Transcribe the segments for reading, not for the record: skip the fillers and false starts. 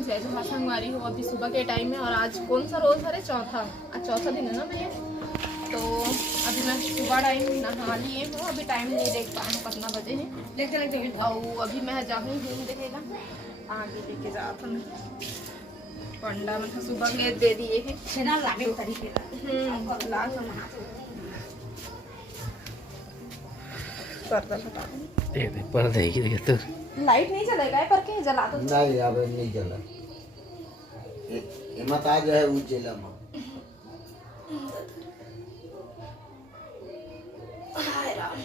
जय जहाँ संगवारी हो। अभी सुबह के टाइम है और आज कौन सा रोज़ है? चौथा। आज चौथा दिन है ना भैया। तो अभी मैं सुबह टाइम नहा लिए हूँ। अभी टाइम नहीं देख पाया हूँ कितना बजे है। और अभी मैं जाऊँ घूम देखेगा आगे लेके जा था पंडा मतलब सुबह में दे दिए हैं। पर्दा की तो लाइट नहीं चलेगा पर के जला तो नहीं अब नहीं जला मत आ जाए उजला में हाय राम।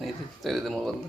नहीं तेरे तो मोबाइल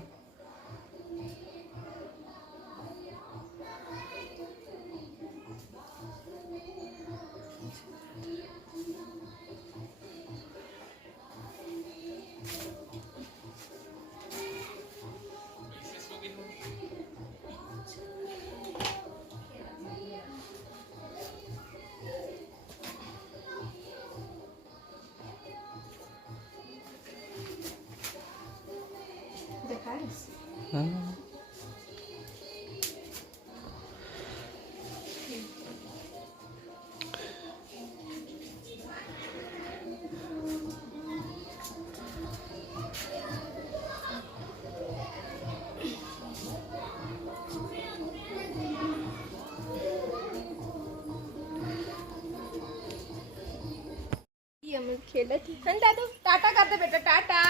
खेले दादू टाटा कर दे बेटा। टाटा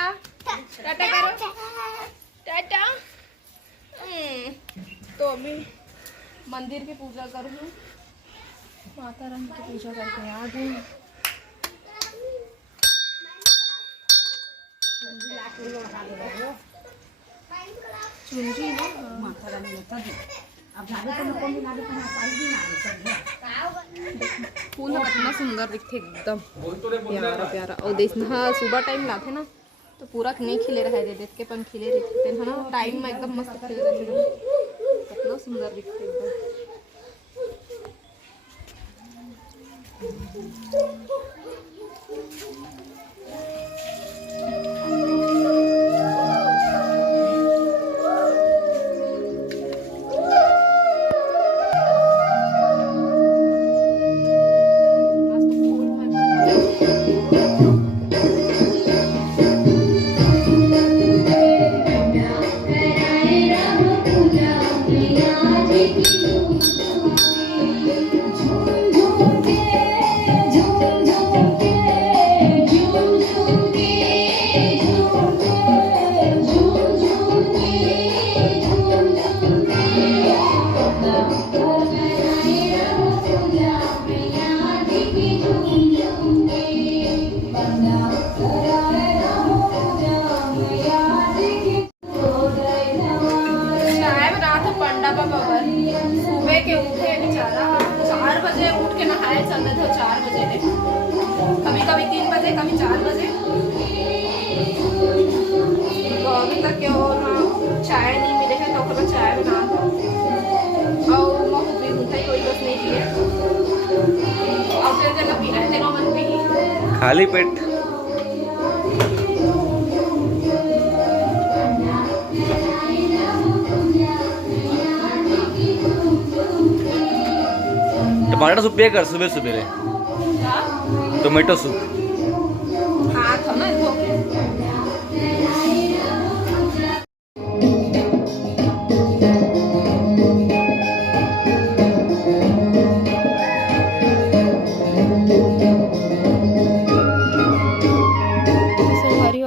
टाटा करो टाटा। तो अभी मंदिर की पूजा करूँ। माता रानी की पूजा करके आ गई। चुनरी ना माता रानी फूल कितना सुंदर दिखते एकदम प्यारा प्यारा। और देखना सुबह टाइम लाते ना तो पूरा नहीं खिले रहे दे देख के पन खिले रहते हैं ना टाइम में एकदम मस्त खिले रहते कितना सुंदर दिखते एकदम। सुबह के उठे बेचारा 4 बजे उठ के नहाए चलते थे। 4 बजे ने कभी कभी 3 बजे कभी 4 बजे। तो अभी तक क्यों चाय नहीं मिले है तो फिर चाय बना दो और महू भी उठा कोई बस नहीं दिए और फिर जब पी रहे थे नो मन भी खाली पेट टमाटर सूप पिया कर सुबह सुबह टोमेटो सूप। हाँ था ना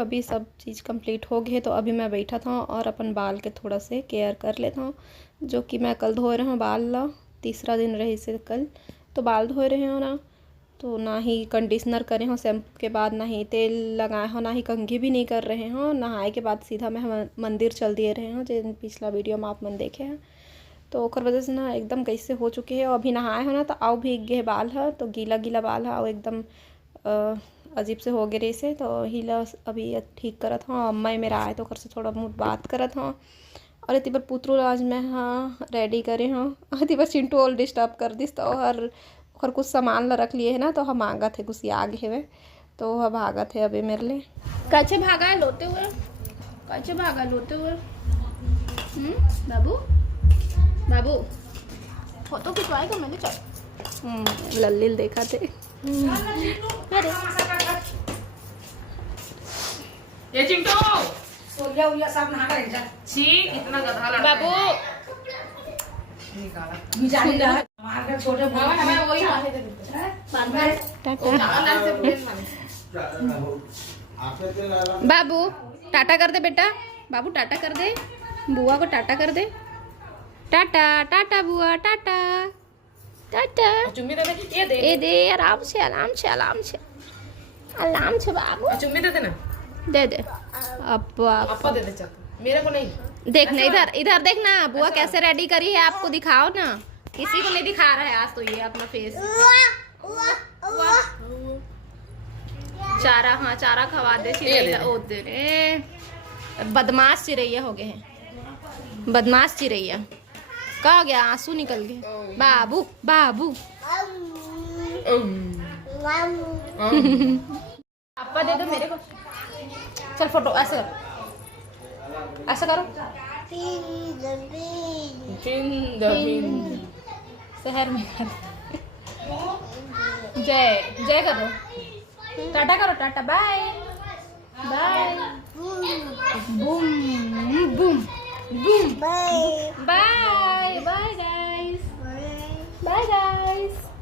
अभी सब चीज़ कंप्लीट हो गई है। तो अभी मैं बैठा था और अपन बाल के थोड़ा से केयर कर लेता हूँ जो कि मैं कल धो रहा हूँ बाल ला। तीसरा दिन रही से कल तो बाल धो रहे हो ना तो ना ही कंडीशनर करे हो शैम्पू के बाद, ना ही तेल लगाए हो, ना ही कंघी भी नहीं कर रहे हो। नहाए के बाद सीधा मैं मंदिर चल दिए रहे हो जो पिछला वीडियो में आप मन देखे हैं। तो ओकर वजह से ना एकदम कैसे हो चुके हैं। अभी नहाए हो ना तो आओ भीग गए बाल है तो गीला गीला बाल है और एकदम अजीब से हो गए से। तो हिला अभी ठीक करत हूँ। अम्मा मेरा आए तो ओकर से थोड़ा बहुत बात करत हूँ और इतनी बार पुत्रू आज मैं हाँ रेडी करे हाँ इतनी बार चिंटू और डिस्टर्ब कर दिस तो और कुछ सामान ला रख लिए है ना तो हम आगा थे कुछ आगे है वे तो हम भागा थे अभी मेरे लिए कैसे भागा है लोते हुए कैसे भागा लोते हुए बाबू बाबू फोटो खिंचवाएगा मैंने चल लल्ली देखा थे ये चिंटू सोलिया उलिया सब नहा कर जा छी कितना गधा लड़का बाबू निकाला मार के छोटे हमें वही मारे थे बाबू टाटा कर दे बेटा बाबू टाटा कर दे बुआ को टाटा कर दे टाटा टाटा बुआ टाटा टाटा चुम्मी दे दे ए दे आराम से आराम से आराम से आराम से बाबू चुम्मी दे देना दे दे अपा दे दे चल मेरे को नहीं देखना इधर इधर देखना बुआ कैसे रेडी करी है आपको दिखाओ ना किसी को नहीं दिखा रहा है आज तो ये अपना फेस चारा हाँ चारा खवा दे चिरैया ओ दे रे बदमाश चिरैया हो गए हैं बदमाश चिरैया कहा हो गया आंसू निकल गए बाबू बाबू आपा दे दो मेरे को चल फोटो ऐसे करो ऐसा करो शहर में कर जय जय करो टाटा करो tata bye bye boom boom boom bye bye bye guys bye guys